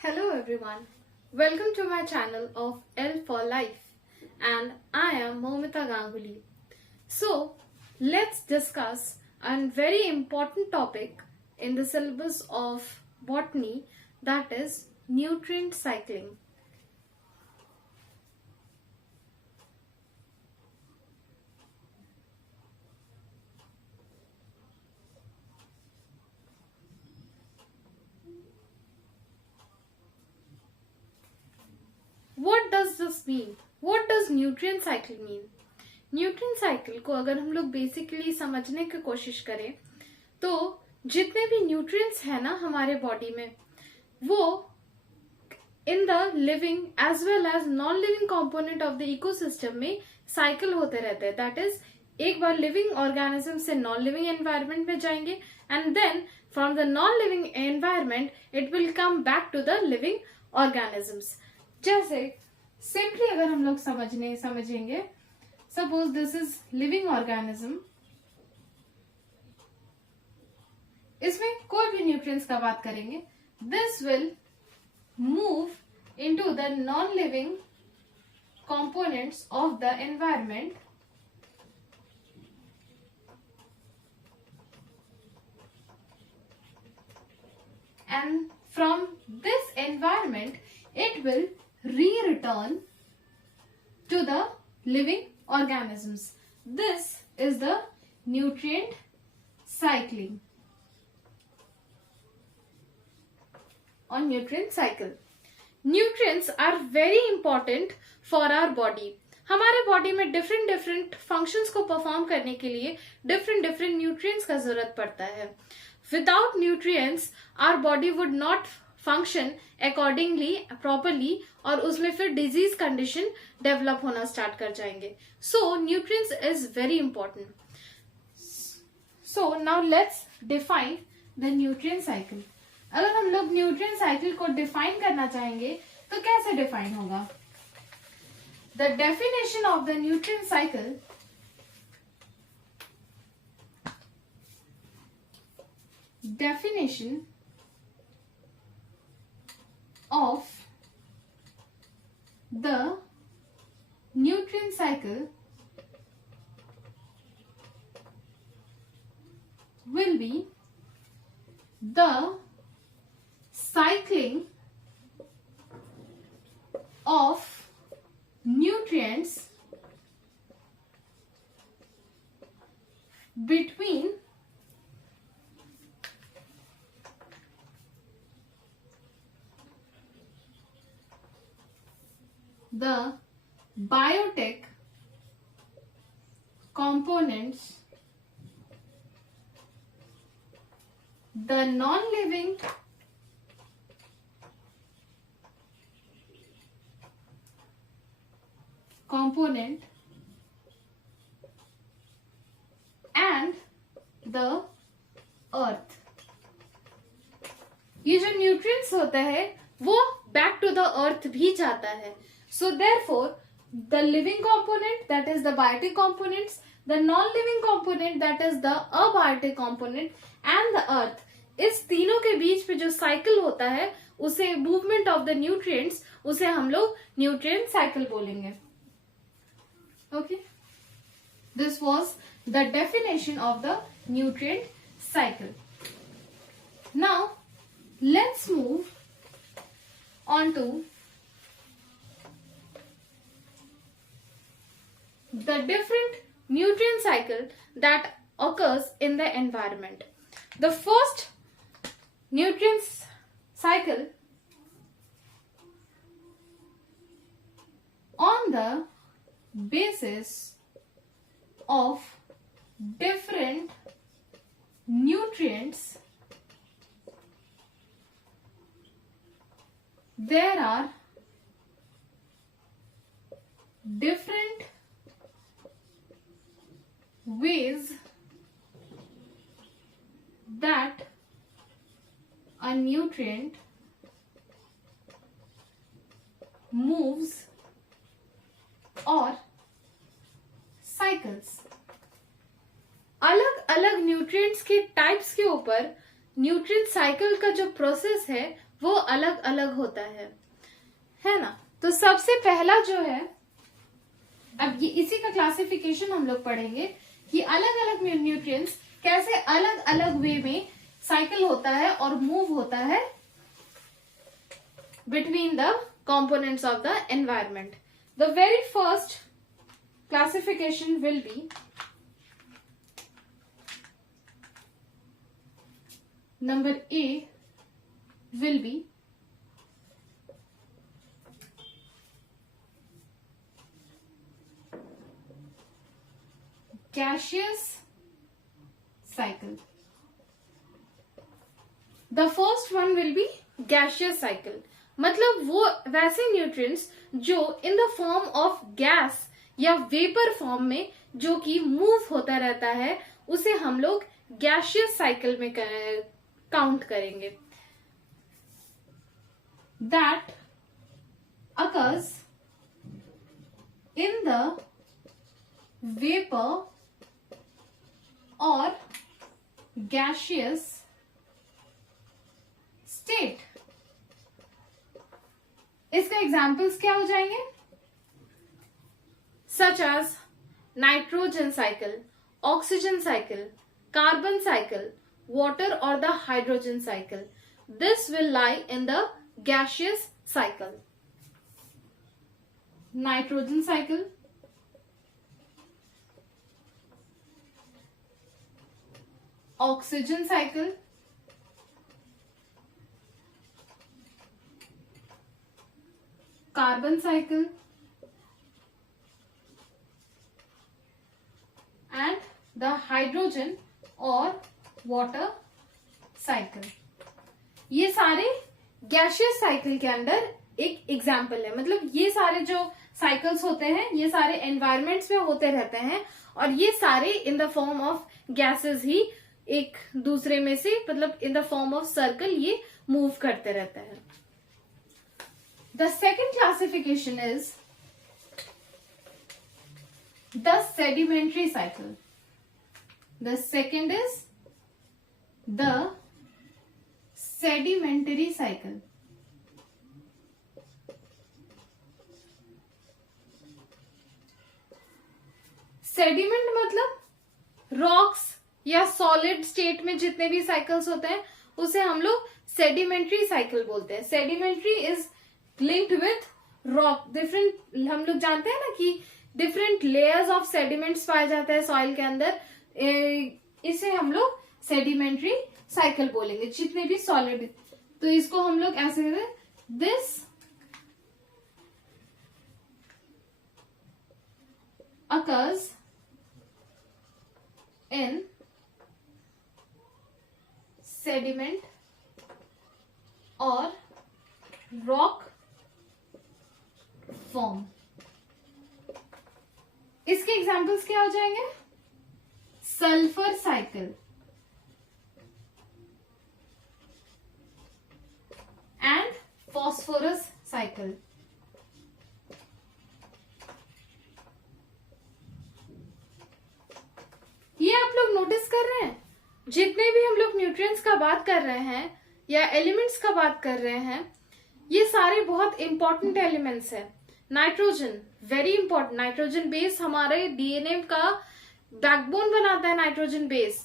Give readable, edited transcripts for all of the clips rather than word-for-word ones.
Hello everyone, welcome to my channel of L for Life and I am Momita Ganguly. So let's discuss a very important topic in the syllabus of botany, that is nutrient cycling. What does this mean? What does nutrient cycle mean? Nutrient cycle को अगर हम लोग basically समझने की कोशिश करें तो जितने भी न्यूट्रिएंट्स हैं ना हमारे बॉडी में, वो in the living as well as non living component of the ecosystem में साइकिल होते रहते हैं. दैट इज, एक बार लिविंग ऑर्गेनिज्म से नॉन लिविंग एनवायरमेंट में जाएंगे and then from the non living environment it will come back to the living organisms. जैसे सिंपली अगर हम लोग समझेंगे, suppose this is living organism, इसमें कोई भी न्यूट्रिएंट्स का बात करेंगे, this will move into the non-living components of the environment and from this environment it will return to the living organisms. This is the nutrient cycling or nutrient cycle. Nutrients are very important for our body. हमारे body में different functions को perform करने के लिए different nutrients का जरूरत पड़ता है. Without nutrients our body would not function accordingly properly और उसमें फिर डिजीज कंडीशन डेवलप होना स्टार्ट कर जाएंगे. So nutrients is very important. So now let's define the nutrient cycle. अगर हम लोग न्यूट्रिएंट साइकिल को डिफाइन करना चाहेंगे तो कैसे डिफाइन होगा? The definition of the nutrient cycle definition of the nutrient cycle will be the cycling of nutrients between the biotic components, the non-living component and the earth. ये जो nutrients होता है वो बैक टू द अर्थ भी जाता है. So therefore, the living component, that is the biotic components, the non-living component, that is the abiotic component, and the earth, इस तीनों के बीच में जो साइकिल होता है उसे मूवमेंट ऑफ द न्यूट्रिएंट्स, उसे हम लोग न्यूट्रिएंट साइकिल बोलेंगे. Okay, this was the definition of the nutrient cycle. Now let's move on to the different nutrient cycle that occurs in the environment. The first nutrient cycle on the basis of different nutrients, there are different ways that a nutrient moves or cycles. अलग अलग nutrients के types के ऊपर nutrient cycle का जो process है वो अलग अलग होता है ना। तो सबसे पहला जो है, अब ये इसी का क्लासिफिकेशन हम लोग पढ़ेंगे कि अलग अलग न्यूट्रिएंट्स कैसे अलग अलग वे में साइकिल होता है और मूव होता है between the components of the environment. The very first classification will be number A will be gaseous cycle. The first one will be gaseous cycle. मतलब वो वैसे न्यूट्रिएंट्स जो इन द फॉर्म ऑफ गैस या vapour form में जो कि move होता रहता है उसे हम लोग गैसियस साइकिल में काउंट करेंगे. That occurs in the vapour और गैसियस स्टेट. इसका एग्जाम्पल्स क्या हो जाएंगे? Such as nitrogen cycle, oxygen cycle, carbon cycle, water और the hydrogen cycle. This will lie in the gaseous cycle. Nitrogen cycle, oxygen cycle, carbon cycle and the hydrogen और water cycle. ये सारे gaseous cycle के अंदर एक example है. मतलब ये सारे जो साइकिल्स होते हैं ये सारे एनवायरमेंट्स में होते रहते हैं और ये सारे in the form of gases ही एक दूसरे में से मतलब in the form of circle ये मूव करते रहते हैं. The second classification is the sedimentary cycle. The second is the sedimentary cycle. Sediment मतलब रॉक्स या सॉलिड स्टेट में जितने भी साइकिल्स होते हैं उसे हम लोग सेडिमेंट्री साइकिल बोलते हैं. Sedimentary is linked with rock. Different, हम लोग जानते हैं ना कि डिफरेंट लेयर्स ऑफ सेडिमेंट्स पाए जाते हैं सॉइल के अंदर. इसे हम लोग सेडिमेंट्री साइकिल बोलेंगे जितने भी सॉलिड. तो इसको हम लोग ऐसे कहते हैं, दिस अकर्स इन सेडिमेंट और रॉक फॉर्म. इसके एग्जाम्पल्स क्या हो जाएंगे? Sulphur cycle and phosphorus cycle. ये आप लोग नोटिस कर रहे हैं जितने भी हम लोग न्यूट्रिएंट्स का बात कर रहे हैं या एलिमेंट्स का बात कर रहे हैं ये सारे बहुत इंपॉर्टेंट एलिमेंट्स हैं. Nitrogen very important. Nitrogen base हमारे डीएनए का बैकबोन बनाता है. Nitrogen base.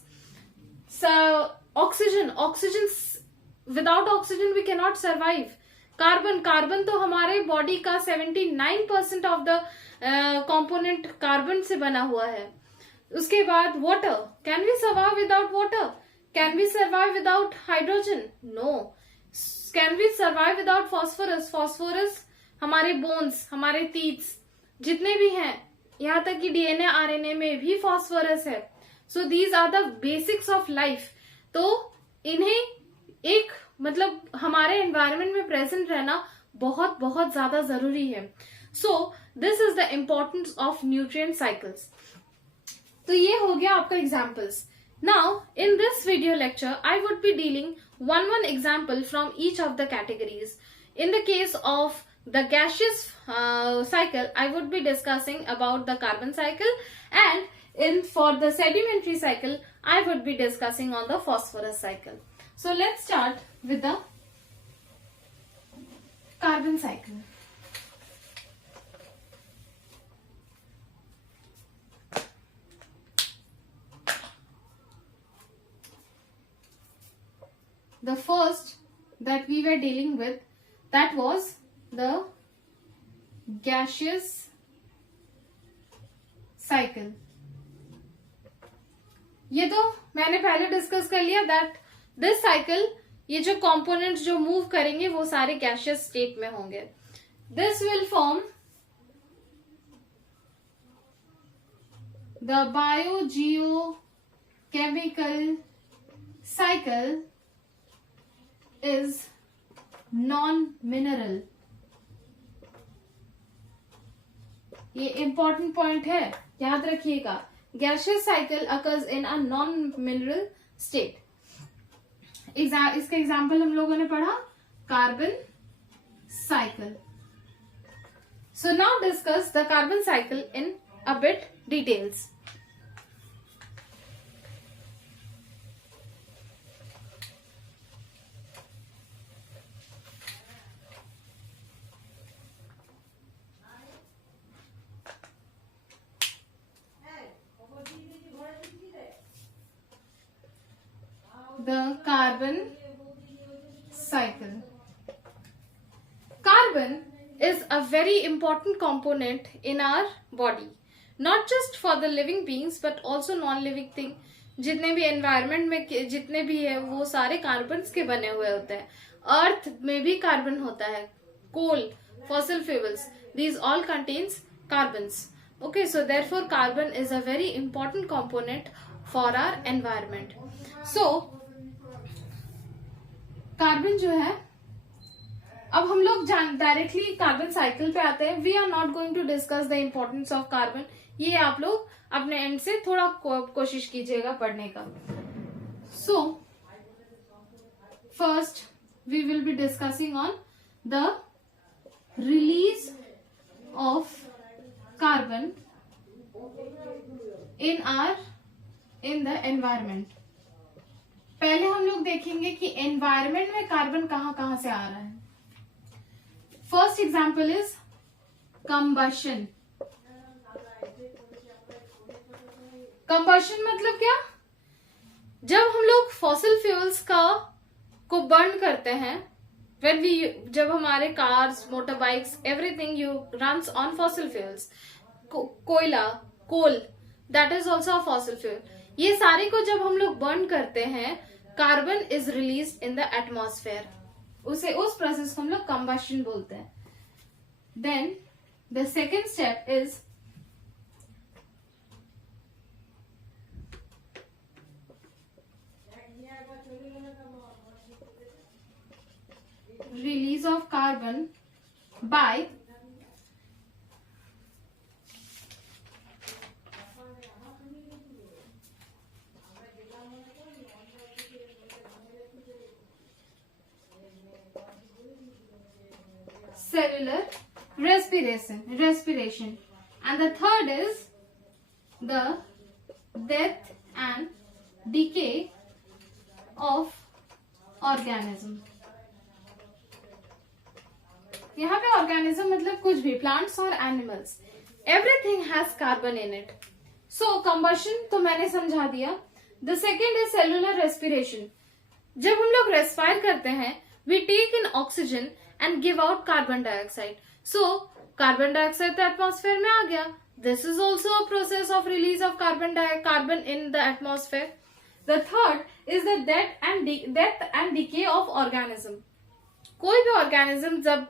Oxygen, oxygen without oxygen we can not survive. Carbon, carbon तो हमारे बॉडी का 79% ऑफ द कंपोनेंट कार्बन से बना हुआ है. उसके बाद water. Can we survive without water? Can we survive without hydrogen? No. Can we survive without phosphorus? Phosphorus हमारे बोन्स, हमारे टीथ्स जितने भी हैं, यहाँ तक कि डीएनए आरएनए में भी फॉस्फोरस है. So these are the basics of life. तो इन्हें एक मतलब हमारे एनवायरनमेंट में प्रेजेंट रहना बहुत बहुत ज्यादा जरूरी है. So this is the importance of nutrient cycles. तो ये हो गया आपका examples. Now in this video lecture I would be dealing one example from each of the categories. In the case of the gaseous cycle, I would be discussing about the carbon cycle, and for the sedimentary cycle, I would be discussing on the phosphorus cycle. So let's start with the carbon cycle. The first that we were dealing with, that was the gaseous cycle. ये तो मैंने पहले discuss कर लिया that this cycle, ये जो components जो move करेंगे वो सारे गैशियस स्टेट में होंगे. This will form the biogeochemical cycle is non mineral. ये इंपॉर्टेंट पॉइंट है, याद रखिएगा. Gaseous cycle occurs in a non mineral state. इसका एग्जाम्पल हम लोगों ने पढ़ा carbon cycle. So now discuss the carbon cycle in a bit details. The carbon cycle. Carbon is a very important component in our body, not just for the living beings but also non-living thing. जितने भी environment में जितने भी है वो सारे carbons के बने हुए होते हैं. अर्थ में भी कार्बन होता है. कोल, fossil fuels, these all contains carbons. Okay, so therefore carbon is a very important component for our environment. So carbon जो है, अब हम लोग डायरेक्टली कार्बन साइकिल पे आते हैं. We are not going to discuss the importance of carbon. ये आप लोग अपने एंड से थोड़ा कोशिश कीजिएगा पढ़ने का. So first we will be discussing on the release of carbon in the environment. पहले हम लोग देखेंगे कि एनवायरमेंट में कार्बन कहां कहां से आ रहा है. First example is combustion. Combustion मतलब क्या? जब हम लोग फॉसिल फ्यूल्स को बर्न करते हैं, जब हमारे cars, motor bikes, everything you runs on fossil fuels. कोयला, coal, that is also a fossil fuel. ये सारे को जब हम लोग बर्न करते हैं, carbon is release in the atmosphere. उस प्रोसेस को हम लोग कंबशन बोलते हैं. Then the second step is release of carbon by cellular respiration. And the third is the death and decay of organism. यहाँ पे organism मतलब कुछ भी, plants और animals, everything has carbon in it. So combustion तो मैंने समझा दिया. The second is cellular respiration. जब हम लोग रेस्पायर करते हैं, we take in oxygen and give out carbon dioxide. So carbon dioxide तो atmosphere में आ गया. This is also a process of release of carbon in the atmosphere. The third is the death and decay of organism. कोई भी organism जब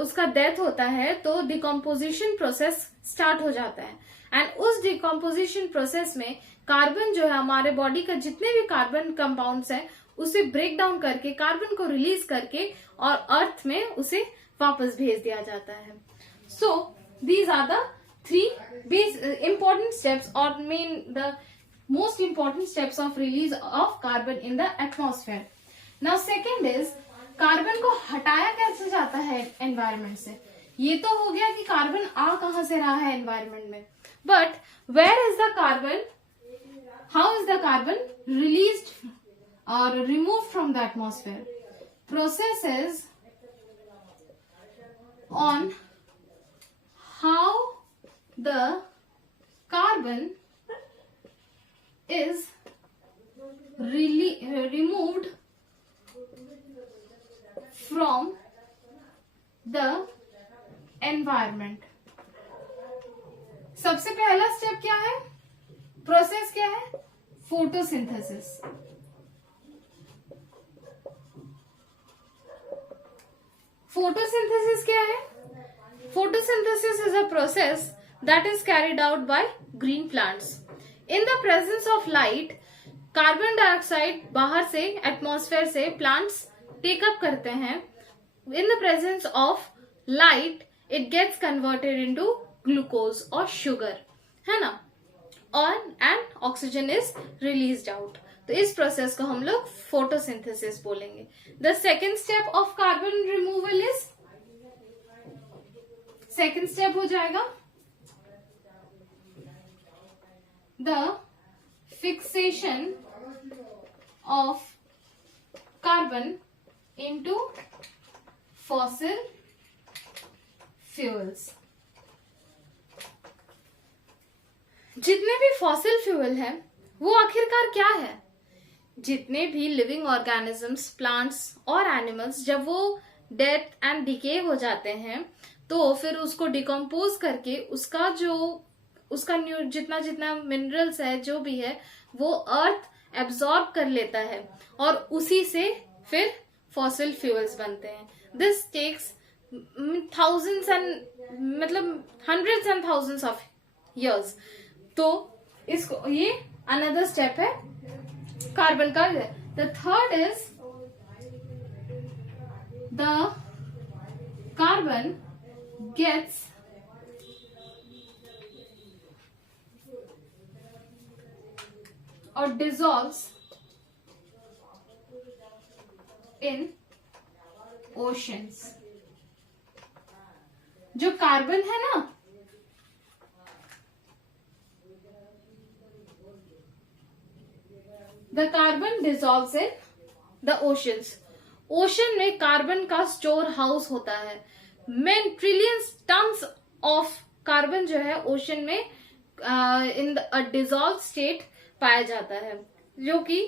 उसका death होता है तो डिकम्पोजिशन प्रोसेस स्टार्ट हो जाता है. एंड उस डिकम्पोजिशन प्रोसेस में कार्बन जो है, हमारे बॉडी का जितने भी कार्बन कंपाउंड्स हैं, उसे ब्रेक डाउन करके कार्बन को रिलीज करके और अर्थ में उसे वापस भेज दिया जाता है. So these are the 3 important steps or the most important steps of release of carbon in the atmosphere. Now second is carbon को हटाया कैसे जाता है एनवायरमेंट से. ये तो हो गया कि कार्बन आ कहां से रहा है एनवायरमेंट में, but where is the carbon, how is the carbon released or removed from the atmosphere. Processes on how the carbon is removed from the environment. सबसे पहला स्टेप क्या है? प्रोसेस क्या है? फोटोसिंथेसिस. फोटोसिंथेसिस क्या है? Photosynthesis is a process that is carried out by green plants. In the presence of light, carbon dioxide बाहर से एटमॉस्फेयर से प्लांट्स टेकअप करते हैं. In the presence of light, it gets converted into glucose or sugar, है ना? और and oxygen is released out. तो इस प्रोसेस को हम लोग फोटोसिंथेसिस बोलेंगे. The second step of carbon removal is, second step हो जाएगा the fixation of carbon into fossil fuels. जितने भी फॉसिल फ्यूल हैं वो आखिरकार क्या है? जितने भी लिविंग ऑर्गेनिजम्स, प्लांट्स और एनिमल्स, जब वो डेथ एंड डिके हो जाते हैं तो फिर उसको डिकम्पोज करके उसका जितना जितना मिनरल्स है, जो भी है, वो अर्थ एब्जॉर्ब कर लेता है और उसी से फिर फॉसिल फ्यूल्स बनते हैं. दिस टेक्स थाउजेंड्स एंड मतलब hundreds and thousands of years. तो इसको ये अनदर स्टेप है कार्बन का. The third is the carbon gets और डिसॉल्व्स इन ओशंस. जो कार्बन है ना, the carbon dissolves in the oceans. Ocean में कार्बन का स्टोर हाउस होता है. Many trillions tons of carbon जो है ओशन में इन डिसॉल्व स्टेट पाया जाता है, जो कि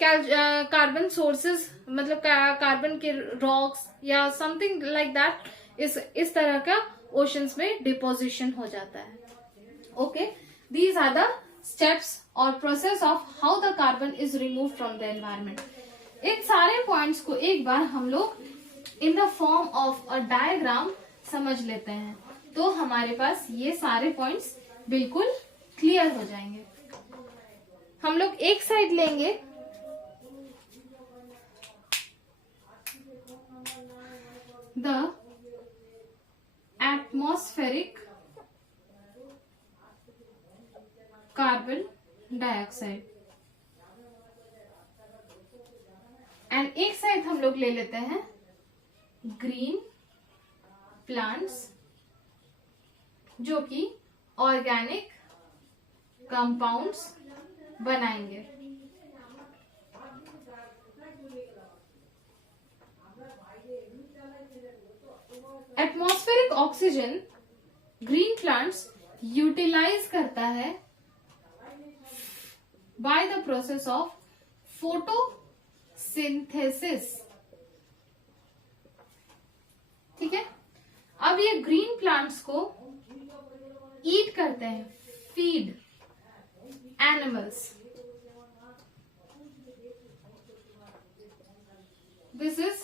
कार्बन सोर्सेस मतलब कार्बन के रॉक्स या समथिंग लाइक दैट इस तरह का ओशंस में डिपोजिशन हो जाता है. Okay, these are the steps और process of how the carbon is remove from the environment. इन सारे पॉइंट्स को एक बार हम लोग in the form of a diagram समझ लेते हैं तो हमारे पास ये सारे पॉइंट्स बिल्कुल क्लियर हो जाएंगे. हम लोग एक साइड लेंगे the atmospheric carbon dioxide and एक साइड हम लोग ले लेते हैं ग्रीन प्लांट्स, जो कि ऑर्गेनिक कंपाउंड्स बनाएंगे. Atmospheric oxygen green plants utilize करता है by the process of photosynthesis. ठीक है. अब ये ग्रीन प्लांट्स को ईट करते हैं, feed animals. This is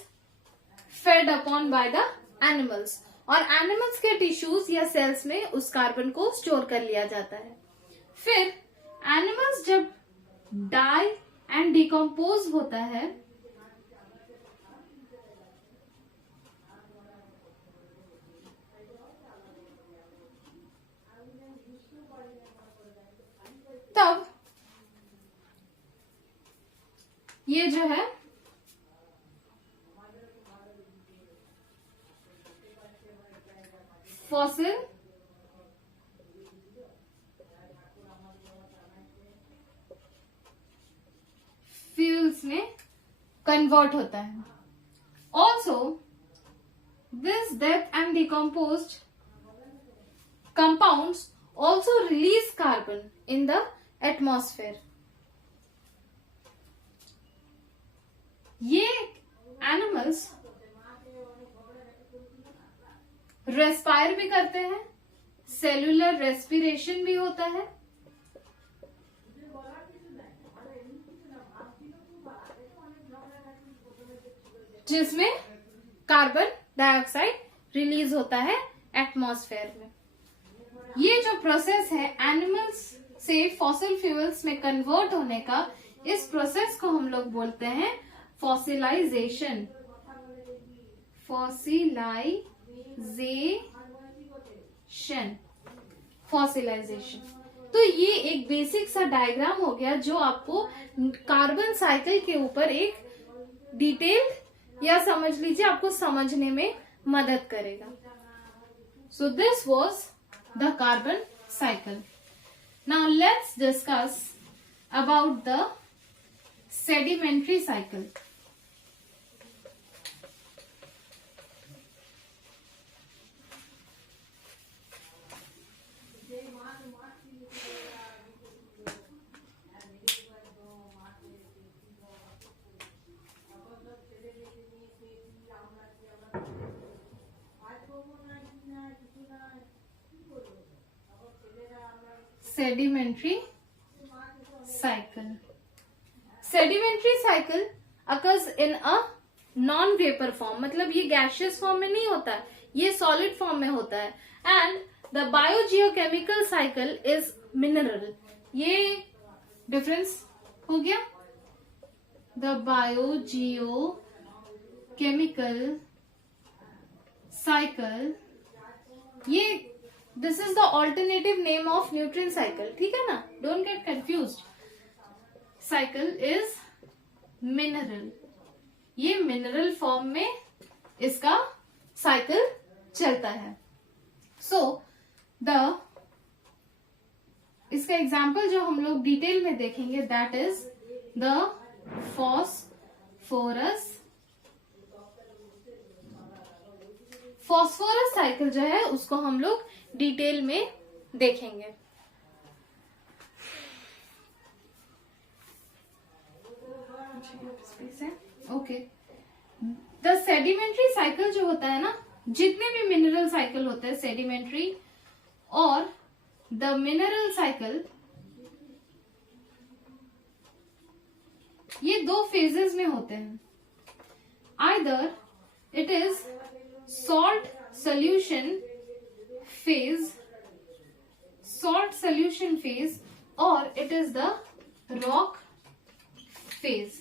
fed upon by the animals और एनिमल्स के टिश्यूज या सेल्स में उस कार्बन को स्टोर कर लिया जाता है. फिर एनिमल्स जब डाई एंड डिकम्पोज होता है तब ये जो है फॉसिल फ्यूल्स में कन्वर्ट होता है. Also this death and decomposed compounds also release carbon in the atmosphere. ये एनिमल्स रेस्पायर भी करते हैं, सेलुलर रेस्पिरेशन भी होता है, जिसमें कार्बन डाइऑक्साइड रिलीज होता है एटमॉस्फेयर में. ये जो प्रोसेस है एनिमल्स से फॉसिल फ्यूल्स में कन्वर्ट होने का, इस प्रोसेस को हम लोग बोलते हैं फॉसिलाइजेशन. फॉसिलाइजेशन. तो ये एक बेसिक सा डायग्राम हो गया जो आपको कार्बन साइकिल के ऊपर एक डिटेल्ड या समझ लीजिए आपको समझने में मदद करेगा. So this was the carbon cycle. Now let's discuss about the sedimentary cycle. Sedimentary cycle. Sedimentary cycle occurs in a non-vapor form. मतलब ये gaseous form में नहीं होता है, ये solid form में होता है. And the biogeochemical cycle is mineral. ये difference हो गया. The biogeochemical cycle, ये this is the alternative name of nutrient cycle. ठीक है ना, don't get confused. Cycle is mineral. ये मिनरल फॉर्म में इसका साइकिल चलता है. सो इसका एग्जाम्पल जो हम लोग डिटेल में देखेंगे that is the phosphorus cycle जो है उसको हम लोग डिटेल में देखेंगे. ओके. द सेडिमेंट्री साइकिल जो होता है ना, जितने भी मिनरल साइकिल होते हैं सेडिमेंट्री और द मिनरल साइकिल, ये दो फेजेस में होते हैं. Either it is salt solution phase or it is the rock phase.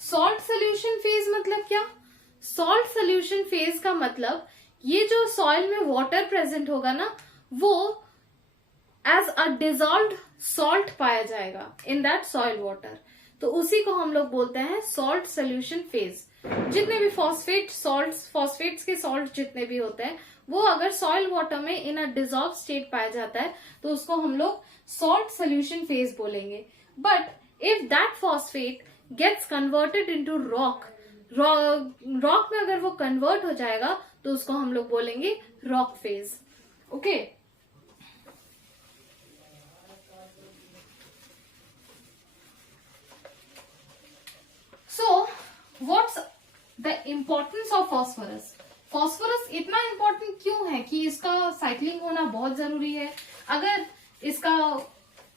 Salt solution phase मतलब क्या? Salt solution phase का मतलब ये जो सॉइल में वाटर प्रेजेंट होगा ना, वो एज अ डिजॉल्व्ड सॉल्ट पाया जाएगा इन दैट सॉइल वाटर. तो उसी को हम लोग बोलते हैं सॉल्ट सोल्यूशन फेज. जितने भी फॉस्फेट्स के सॉल्ट जितने भी होते हैं वो अगर सॉइल वाटर में इन अ डिजॉल्व स्टेट पाया जाता है तो उसको हम लोग सॉल्ट सोल्यूशन फेज बोलेंगे. But if that phosphate gets converted into rock में अगर वो कन्वर्ट हो जाएगा तो उसको हम लोग बोलेंगे rock phase. Okay. So what's the importance of phosphorus. Phosphorus इतना इम्पोर्टेंट क्यों है कि इसका साइक्लिंग होना बहुत जरूरी है. अगर इसका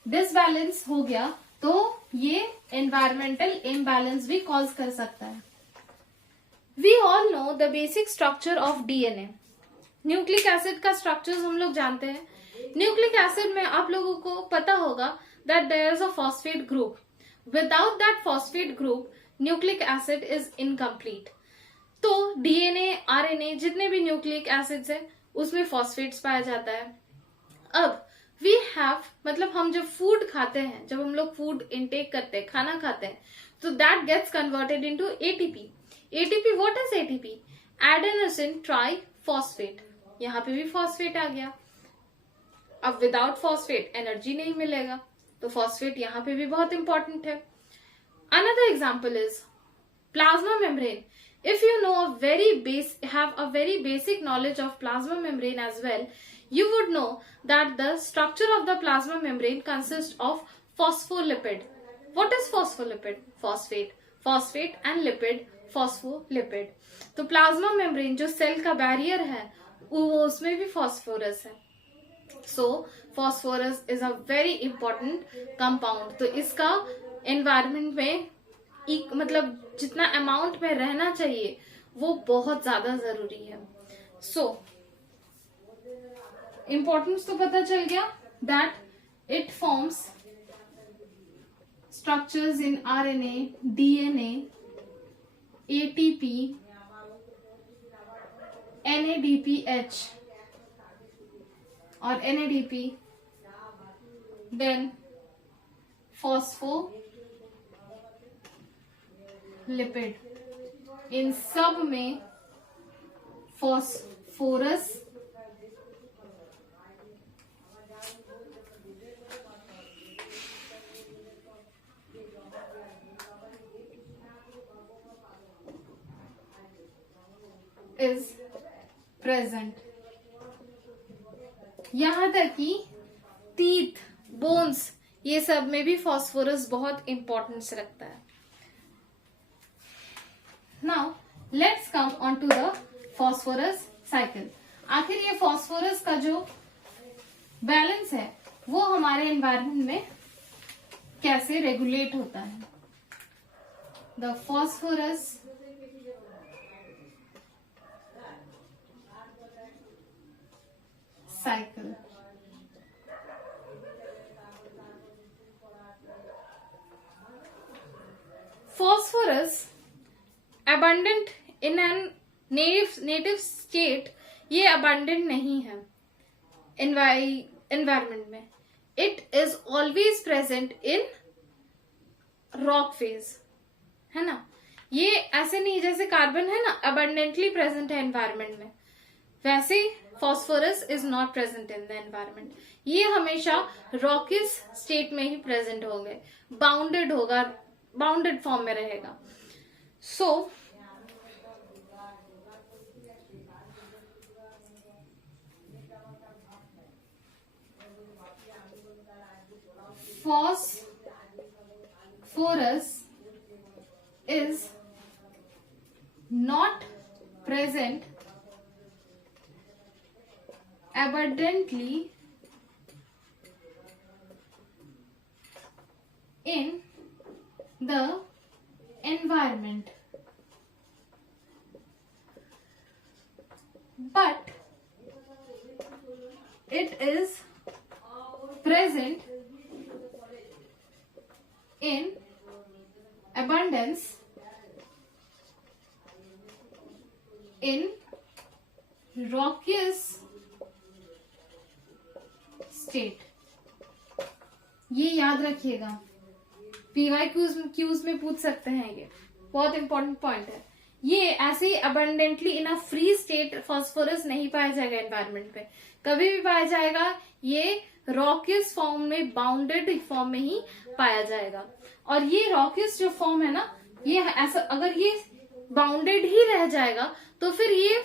डिसबैलेंस हो गया तो ये एनवायरमेंटल इम्बैलेंस भी कॉज कर सकता है. We all know the basic structure of DNA. Nucleic acid का स्ट्रक्चर हम लोग जानते हैं. न्यूक्लिक एसिड में आप लोगों को पता होगा that there is a phosphate group. Without that phosphate group nucleic acid is incomplete. तो डीएनए, आरएनए, जितने भी न्यूक्लिक एसिड्स है उसमें फॉस्फेट्स पाया जाता है. अब वी हैव मतलब हम जब फूड खाते हैं, जब हम लोग फूड इनटेक करते हैं, खाना खाते हैं, तो that gets converted into ATP. ATP what is ATP? Adenosine triphosphate. यहाँ पे भी फॉस्फेट आ गया. अब विदाउट फॉस्फेट एनर्जी नहीं मिलेगा, तो फॉस्फेट यहाँ पे भी बहुत इंपॉर्टेंट है. Another example is plasma membrane. If you know have a very basic knowledge of plasma membrane as well, you would know that the structure of the plasma membrane consists of phospholipid. What is phospholipid? Phosphate. Phosphate and lipid, phospholipid. तो plasma membrane जो cell का barrier है वो उसमें भी phosphorus है. So phosphorus is a very important compound. तो इसका एनवायरमेंट में मतलब जितना अमाउंट में रहना चाहिए वो बहुत ज्यादा जरूरी है. सो इंपॉर्टेंस तो पता चल गया that it forms structures in RNA, DNA, ATP, NADPH or NADP, then phospholipid. इन सब में फॉस्फोरस is present. यहां तक कि टीथ, बोन्स, ये सब में भी फॉस्फोरस बहुत इंपॉर्टेंस रखता है. Now let's come on to the phosphorus cycle. आखिर ये फॉस्फोरस का जो बैलेंस है वो हमारे एनवायरमेंट में कैसे रेगुलेट होता है. The phosphorus cycle. Phosphorus abundant in an native state, ये abundant नहीं है environment में. It is always present in rock phase, है ना. ये ऐसे नहीं जैसे कार्बन है ना abundantly present है environment में, वैसे phosphorus is not present in the environment. ये हमेशा रॉकिस स्टेट में ही प्रेजेंट होंगे, बाउंडेड होगा, बाउंडेड फॉर्म में रहेगा. सो phosphorus is not present abundantly in the environment, but it is present in abundance in rockiest state. ये याद रखिएगा, पीवाई क्यूज में पूछ सकते हैं. ये बहुत इंपॉर्टेंट पॉइंट है. ये ऐसे ही abundantly in a free state phosphorus नहीं पाया जाएगा एनवायरमेंट पे. कभी भी पाया जाएगा ये रॉकिस फॉर्म में, बाउंडेड फॉर्म में ही पाया जाएगा. और ये रॉकिस जो फॉर्म है ना, ये ऐसा अगर ये बाउंडेड ही रह जाएगा तो फिर ये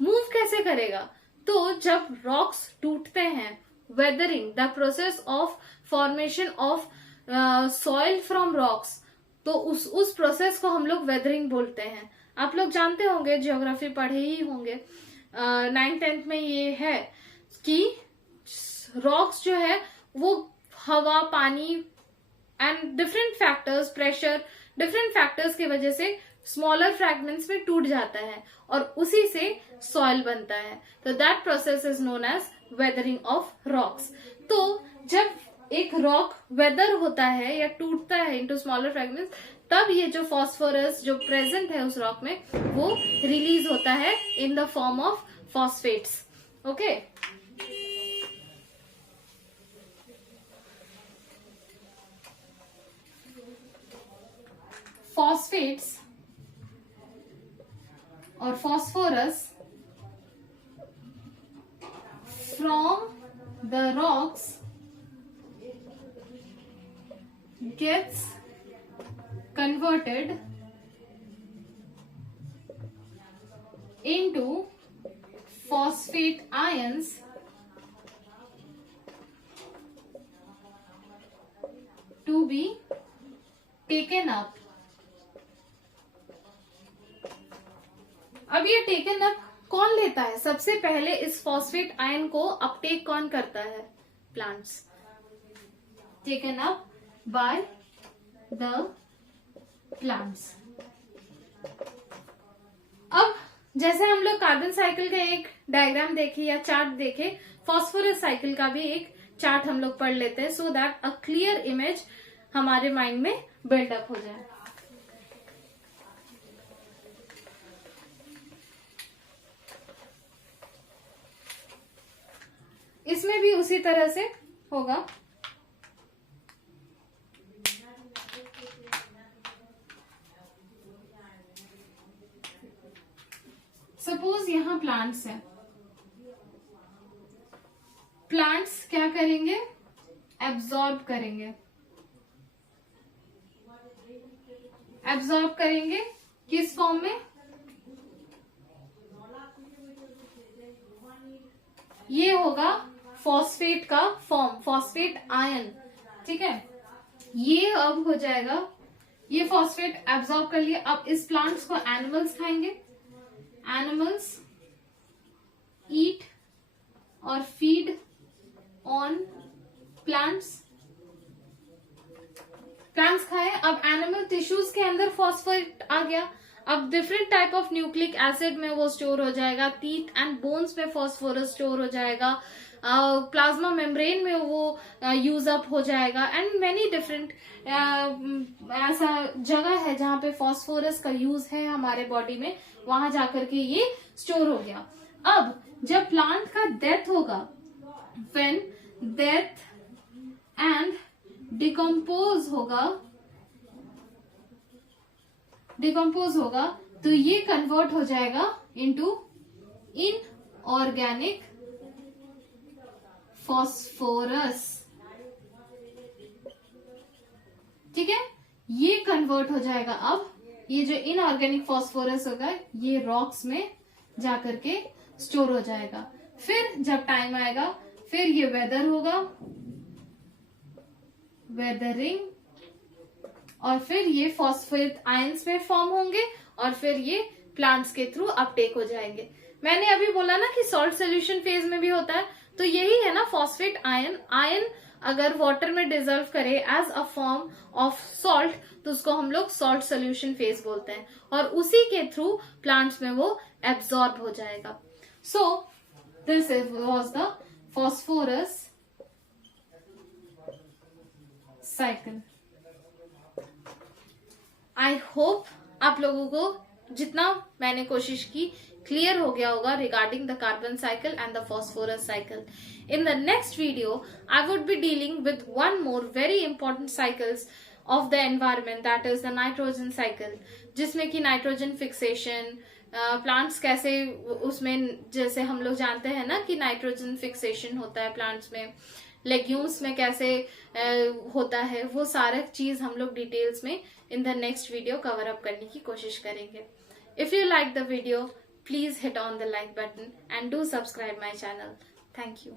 मूव कैसे करेगा. तो जब रॉक्स टूटते हैं, weathering, the process of formation of soil from rocks, तो उस प्रोसेस को हम लोग वेदरिंग बोलते हैं. आप लोग जानते होंगे, जियोग्राफी पढ़े ही होंगे, 9th-10th में ये है कि रॉक्स जो है वो हवा, पानी and different factors, pressure, different factors की वजह से स्मॉलर फ्रैगमेंट्स में टूट जाता है और उसी से सॉइल बनता है. तो that process is known as weathering of rocks. तो जब एक रॉक वेदर होता है या टूटता है इनटू स्मॉलर फ्रैगमेंट्स, तब ये जो फॉस्फोरस जो प्रेजेंट है उस रॉक में वो रिलीज होता है इन the form of phosphates. Okay, phosphates और phosphorus from the rocks gets converted into phosphate ions to be taken up. अब ये टेकन अप कौन लेता है? सबसे पहले इस फॉस्फेट आयन को अपटेक कौन करता है? Plants. Taken up by the plants. अब जैसे हम लोग कार्बन साइकिल का एक डायग्राम देखे या चार्ट देखे, फॉस्फोरस साइकिल का भी एक चार्ट हम लोग पढ़ लेते हैं, so that a clear image हमारे माइंड में बिल्डअप हो जाए. इसमें भी उसी तरह से होगा. सपोज यहां प्लांट्स है. प्लांट्स क्या करेंगे? एब्जॉर्ब करेंगे. एब्जॉर्ब करेंगे किस फॉर्म में? ये होगा फॉस्फेट का फॉर्म, फॉस्फेट आयन. ठीक है, ये अब हो जाएगा, ये फॉस्फेट एब्जॉर्ब कर लिया. अब इस प्लांट्स को एनिमल्स खाएंगे. एनिमल्स ईट और फीड ऑन प्लांट्स. प्लांट्स खाए. अब एनिमल टिश्यूज के अंदर फॉस्फेट आ गया. अब different type of nucleic acid में वो स्टोर हो जाएगा. टीथ एंड बोन्स में फॉस्फोरस स्टोर हो जाएगा. प्लाज्मा मेम्ब्रेन में वो यूज अप हो जाएगा. एंड मेनी डिफरेंट ऐसा जगह है जहां पे फॉस्फोरस का यूज है हमारे बॉडी में, वहां जाकर के ये स्टोर हो गया. अब जब प्लांट का डेथ होगा, व्हेन डेथ एंड डिकम्पोज होगा तो ये कन्वर्ट हो जाएगा इनटू इनऑर्गेनिक फॉस्फोरस. ठीक है, ये कन्वर्ट हो जाएगा. अब ये जो इनऑर्गेनिक फॉस्फोरस होगा ये रॉक्स में जाकर के स्टोर हो जाएगा. फिर जब टाइम आएगा फिर ये वेदर होगा, वेदरिंग, और फिर ये फॉस्फेट आयंस में फॉर्म होंगे और फिर ये प्लांट्स के थ्रू अपटेक हो जाएंगे. मैंने अभी बोला ना कि सॉल्ट सोल्यूशन फेज में भी होता है, तो यही है ना फॉस्फेट आयन. आयन अगर वाटर में डिजोल्व करे as a form of salt तो उसको हम लोग सॉल्ट सोल्यूशन फेज बोलते हैं, और उसी के थ्रू प्लांट्स में वो एब्जॉर्ब हो जाएगा. So this was the phosphorus cycle. I hope आप लोगों को जितना मैंने कोशिश की क्लियर हो गया होगा regarding the carbon cycle and the phosphorus cycle. In the next video, I would be dealing with one more very important cycles of the environment, that is the nitrogen cycle, जिसमें कि nitrogen fixation, plants कैसे उसमें, जैसे हम लोग जानते हैं ना कि नाइट्रोजन फिक्सेशन होता है प्लांट्स में, लेग्यूम्स में कैसे होता है, वो सारा चीज हम लोग डिटेल्स में in the next video cover up करने की कोशिश करेंगे. If you like the video, please hit on the like button and do subscribe my channel. Thank you.